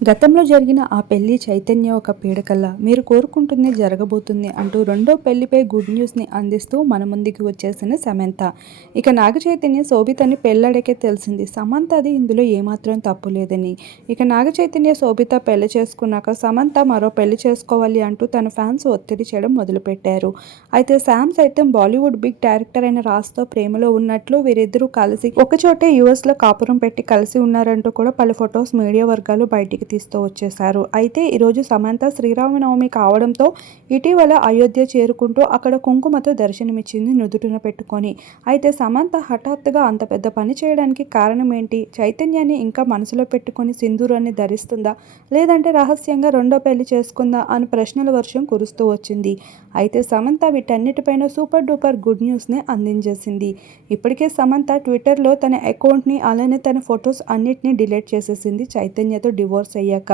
గతంలో జరిగిన ఆ పెళ్ళి చైతన్య ఒక పీడకల్లా. మీరు కోరుకుంటుంది జరగబోతుంది అంటూ రెండో పెళ్ళిపై గుడ్ న్యూస్ని అందిస్తూ మన ముందుకు వచ్చేసిన సమంత. ఇక నాగ చైతన్య శోభితని పెళ్ళడకే తెలిసింది. సమంత అది ఇందులో ఏమాత్రం తప్పు లేదని. ఇక నాగ చైతన్య శోభిత పెళ్ళి చేసుకున్నాక సమంత మరో పెళ్ళి చేసుకోవాలి అంటూ తన ఫ్యాన్స్ ఒత్తిడి చేయడం మొదలుపెట్టారు. అయితే శామ్ సైతం బాలీవుడ్ బిగ్ డైరెక్టర్ అయిన రాజ్తో ప్రేమలో ఉన్నట్లు వీరిద్దరూ కలిసి ఒకచోటే యుఎస్లో కాపురం పెట్టి కలిసి ఉన్నారంటూ కూడా పలు ఫొటోస్ మీడియా వర్గాలు బయటికి తీస్తూ వచ్చేశారు. అయితే ఈరోజు సమంత శ్రీరామనవమి కావడంతో ఇటీవల అయోధ్య చేరుకుంటూ అక్కడ కుంకుమతో దర్శనమిచ్చింది నుదుటిన పెట్టుకొని. అయితే సమంత హఠాత్తుగా అంత పెద్ద పని చేయడానికి కారణం ఏంటి చైతన్యాన్ని ఇంకా మనసులో పెట్టుకొని సింధూరాన్ని ధరిస్తుందా? లేదంటే రహస్యంగా రెండో పెళ్ళి చేసుకుందా అని ప్రశ్నల వర్షం కురుస్తూ వచ్చింది. అయితే సమంత వీటన్నిటిపైన సూపర్ డూపర్ గుడ్ న్యూస్ని అందించేసింది. ఇప్పటికే సమంత ట్విట్టర్లో తన అకౌంట్ని అలానే తన ఫొటోస్ అన్నిటినీ డిలీట్ చేసేసింది చైతన్యతో డివోర్స్ అయ్యాక.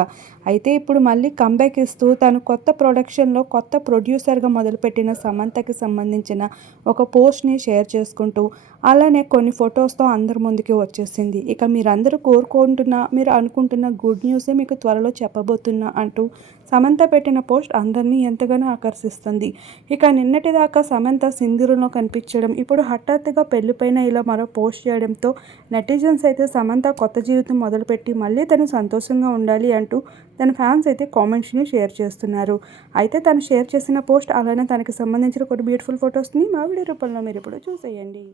అయితే ఇప్పుడు మళ్ళీ కంబ్యాక్ ఇస్తూ తను కొత్త ప్రొడక్షన్లో కొత్త ప్రొడ్యూసర్గా మొదలుపెట్టిన సమంతకి సంబంధించిన ఒక పోస్ట్ని షేర్ చేసుకుంటూ అలానే కొన్ని ఫొటోస్తో అందరి ముందుకి వచ్చేసింది. ఇక మీరందరూ కోరుకుంటున్న మీరు అనుకుంటున్న గుడ్ న్యూసే మీకు త్వరలో చెప్పబోతున్నా అంటూ సమంత పెట్టిన పోస్ట్ అందరినీ ఎంతగానో ఆకర్షిస్తుంది. ఇక నిన్నటిదాకా సమంత సింధూరులో కనిపించడం ఇప్పుడు హఠాత్తుగా పెళ్ళిపైన ఇలా మరో పోస్ట్ చేయడంతో నెటిజన్స్ అయితే సమంత కొత్త జీవితం మొదలుపెట్టి మళ్ళీ తను సంతోషంగా ఉండాలి అంటూ తన ఫ్యాన్స్ అయితే కామెంట్స్ని షేర్ చేస్తున్నారు. అయితే తను షేర్ చేసిన పోస్ట్ అలానే తనకి సంబంధించిన కొన్ని బ్యూటిఫుల్ ఫొటోస్ని మా వీడియో రూపంలో మీరు ఇప్పుడు చూసేయండి.